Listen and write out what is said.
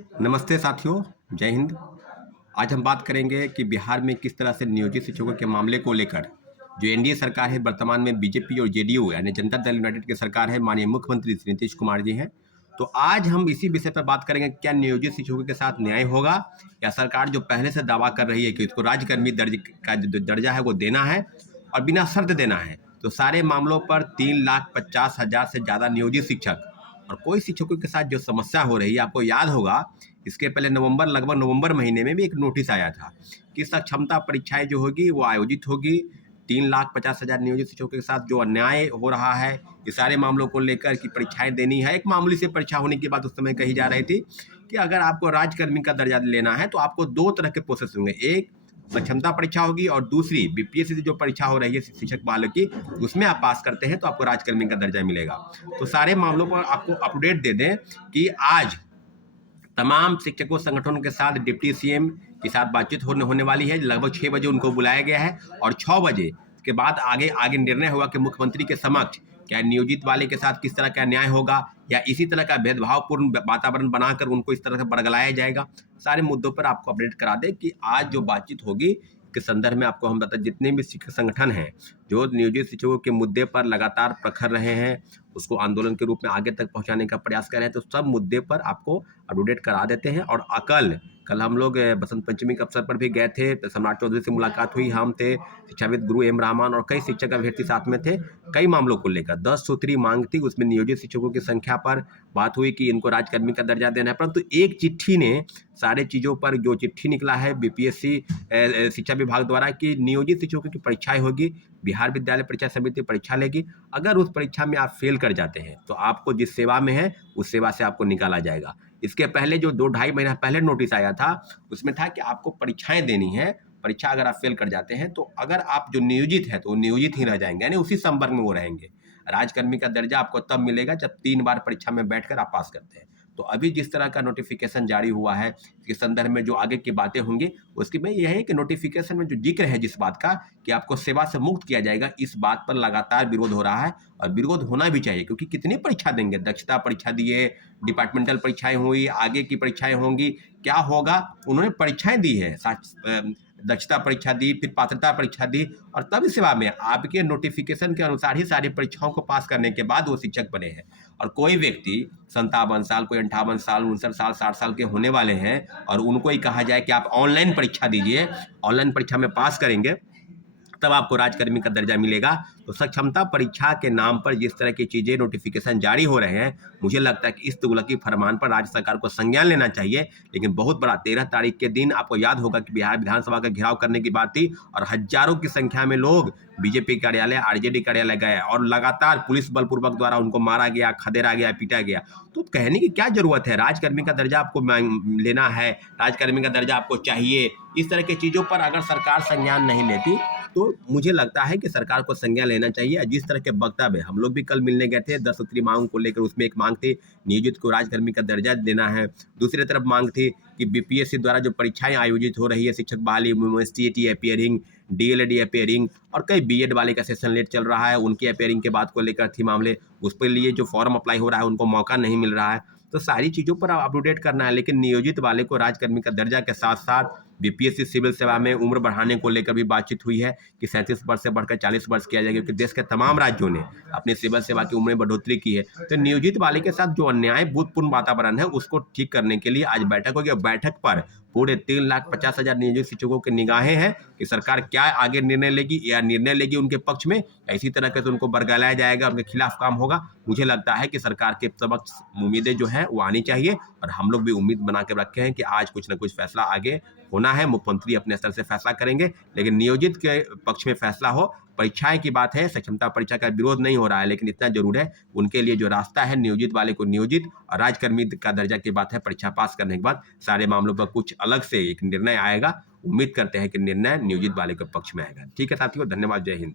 नमस्ते साथियों, जय हिंद। आज हम बात करेंगे कि बिहार में किस तरह से नियोजित शिक्षकों के मामले को लेकर जो एनडीए सरकार है, वर्तमान में बीजेपी और जेडीयू यानी जनता दल यूनाइटेड की सरकार है, माननीय मुख्यमंत्री श्री नीतीश कुमार जी हैं। तो आज हम इसी विषय पर बात करेंगे, क्या नियोजित शिक्षकों के साथ न्याय होगा या सरकार जो पहले से दावा कर रही है कि इसको राज्यकर्मी दर्ज का जो दर्जा है वो देना है और बिना शर्त देना है। तो सारे मामलों पर 3,50,000 से ज़्यादा नियोजित शिक्षक और कोई शिक्षकों के साथ जो समस्या हो रही है, आपको याद होगा इसके पहले लगभग नवंबर महीने में भी एक नोटिस आया था कि सक्षमता परीक्षाएं जो होगी वो आयोजित होगी। 3,50,000 नियोजित शिक्षकों के साथ जो अन्याय हो रहा है, ये सारे मामलों को लेकर कि परीक्षाएं देनी है। एक मामूली से परीक्षा होने की बात उस समय कही जा रही थी कि अगर आपको राज्यकर्मी का दर्जा लेना है तो आपको दो तरह के प्रोसेस होंगे, एक सक्षमता परीक्षा होगी और दूसरी बीपीएससी से जो परीक्षा हो रही है शिक्षक बहाली की, उसमें आप पास करते हैं तो आपको राज्यकर्मी का दर्जा मिलेगा। तो सारे मामलों पर आपको अपडेट दे दें कि आज तमाम शिक्षकों संगठनों के साथ डिप्टी सीएम के साथ बातचीत होने वाली है। लगभग 6 बजे उनको बुलाया गया है और 6 बजे के बाद आगे निर्णय होगा कि मुख्यमंत्री के समक्ष क्या नियोजित वाले के साथ किस तरह का न्याय होगा या इसी तरह का भेदभावपूर्ण वातावरण बनाकर उनको इस तरह से बरगलाया जाएगा। सारे मुद्दों पर आपको अपडेट करा दें कि आज जो बातचीत होगी के संदर्भ में आपको हम बता, जितने भी शिक्षक संगठन हैं जो नियोजित शिक्षकों के मुद्दे पर लगातार प्रखर रहे हैं, उसको आंदोलन के रूप में आगे तक पहुंचाने का प्रयास कर रहे हैं, तो सब मुद्दे पर आपको अपडेट करा देते हैं। और कल हम लोग बसंत पंचमी के अवसर पर भी गए थे, सम्राट चौधरी से मुलाकात हुई, हम थे, शिक्षाविद गुरु एम रहमान और कई शिक्षक अभ्यर्थी साथ में थे। कई मामलों को लेकर 10 सूत्री मांग थी, उसमें नियोजित शिक्षकों की संख्या पर बात हुई कि इनको राज्यकर्मी का दर्जा देना है, परंतु एक चिट्ठी ने सारे चीज़ों पर जो चिट्ठी निकला है बीपीएससी शिक्षा विभाग द्वारा कि नियोजित शिक्षकों की परीक्षाएं होगी, बिहार विद्यालय परीक्षा समिति परीक्षा लेगी। अगर उस परीक्षा में आप फेल कर जाते हैं तो आपको जिस सेवा में है उस सेवा से आपको निकाला जाएगा। इसके पहले जो 2-2.5 महीना पहले नोटिस आया था उसमें था कि आपको परीक्षाएं देनी है, परीक्षा अगर आप फेल कर जाते हैं तो अगर आप जो नियोजित है तो नियोजित ही रह जाएंगे, यानी उसी संपर्क में वो रहेंगे। राज्यकर्मी का दर्जा आपको तब मिलेगा जब 3 बार परीक्षा में बैठकर आप पास करते हैं। तो अभी जिस तरह का नोटिफिकेशन जारी हुआ है, इसके संदर्भ में जो आगे की बातें होंगी उसकी में यह है कि नोटिफिकेशन में जो जिक्र है जिस बात का कि आपको सेवा से मुक्त किया जाएगा, इस बात पर लगातार विरोध हो रहा है और विरोध होना भी चाहिए, क्योंकि कितनी परीक्षा देंगे, दक्षता परीक्षा दिए, डिपार्टमेंटल परीक्षाएं हुई, आगे की परीक्षाएं होंगी, क्या होगा। उन्होंने परीक्षाएं दी है, दक्षता परीक्षा दी, फिर पात्रता परीक्षा दी और तब सेवा में आपके नोटिफिकेशन के अनुसार ही सारी परीक्षाओं को पास करने के बाद वो शिक्षक बने हैं। और कोई व्यक्ति 57 साल, कोई 58 साल, 59 साल, 60 साल के होने वाले हैं और उनको ही कहा जाए कि आप ऑनलाइन परीक्षा दीजिए, ऑनलाइन परीक्षा में पास करेंगे तब आपको राज्यकर्मी का दर्जा मिलेगा। तो सक्षमता परीक्षा के नाम पर जिस तरह की चीज़ें नोटिफिकेशन जारी हो रहे हैं, मुझे लगता है कि इस तुगलकी फरमान पर राज्य सरकार को संज्ञान लेना चाहिए। लेकिन बहुत बड़ा 13 तारीख के दिन आपको याद होगा कि बिहार विधानसभा का घेराव करने की बात थी और हजारों की संख्या में लोग बीजेपी कार्यालय, आरजेडी कार्यालय गए और लगातार पुलिस बलपूर्वक द्वारा उनको मारा गया, खदेड़ा गया, पीटा गया। तो कहने की क्या जरूरत है, राज्यकर्मी का दर्जा आपको लेना है, राज्यकर्मी का दर्जा आपको चाहिए, इस तरह की चीज़ों पर अगर सरकार संज्ञान नहीं लेती तो मुझे लगता है कि सरकार को संज्ञान लेना चाहिए। जिस तरह के वक्तव्य हम लोग भी कल मिलने गए थे 10 सूत्री मांग को लेकर, उसमें एक मांग थी नियोजित को राज्यकर्मी का दर्जा देना है, दूसरी तरफ मांग थी कि बीपीएससी द्वारा जो परीक्षाएं आयोजित हो रही है, शिक्षक बहाली, सीएटी अपियरिंग, डीएलएड अपियरिंग और कई बीएड वाले का सेशन लेट चल रहा है, उनकी अपियरिंग के बात को लेकर थी मामले, उस पर लिए जो फॉर्म अप्लाई हो रहा है उनको मौका नहीं मिल रहा है। तो सारी चीज़ों पर अपडेट करना है, लेकिन नियोजित वाले को राज्यकर्मी का दर्जा के साथ साथ बीपीएससी सिविल सेवा में उम्र बढ़ाने को लेकर भी बातचीत हुई है कि 37 वर्ष से बढ़कर 40 वर्ष किया जाएगा, क्योंकि देश के तमाम राज्यों ने अपनी सिविल सेवा की उम्र में बढ़ोतरी की है। तो नियोजित वाले के साथ जो अन्याय भूतपूर्ण वातावरण है उसको ठीक करने के लिए आज बैठक होगी और बैठक पर पूरे 3,50,000 नियोजित शिक्षकों की निगाहें हैं कि सरकार क्या आगे निर्णय लेगी, या निर्णय लेगी उनके पक्ष में, या इसी तरह के तो उनको बरगलाया जाएगा, उनके खिलाफ काम होगा। मुझे लगता है कि सरकार के समक्ष उम्मीदें जो हैं वो आनी चाहिए और हम लोग भी उम्मीद बना के रखे हैं कि आज कुछ ना कुछ फैसला आगे होना है। मुख्यमंत्री अपने स्तर से फैसला करेंगे, लेकिन नियोजित के पक्ष में फैसला हो। परीक्षाएं की बात है, सक्षमता परीक्षा का विरोध नहीं हो रहा है, लेकिन इतना जरूर है उनके लिए जो रास्ता है नियोजित वाले को नियोजित और राज्यकर्मी का दर्जा की बात है, परीक्षा पास करने के बाद सारे मामलों पर कुछ अलग से एक निर्णय आएगा। उम्मीद करते हैं कि निर्णय नियोजित वाले के पक्ष में आएगा। ठीक है साथियों, धन्यवाद, जय हिंद।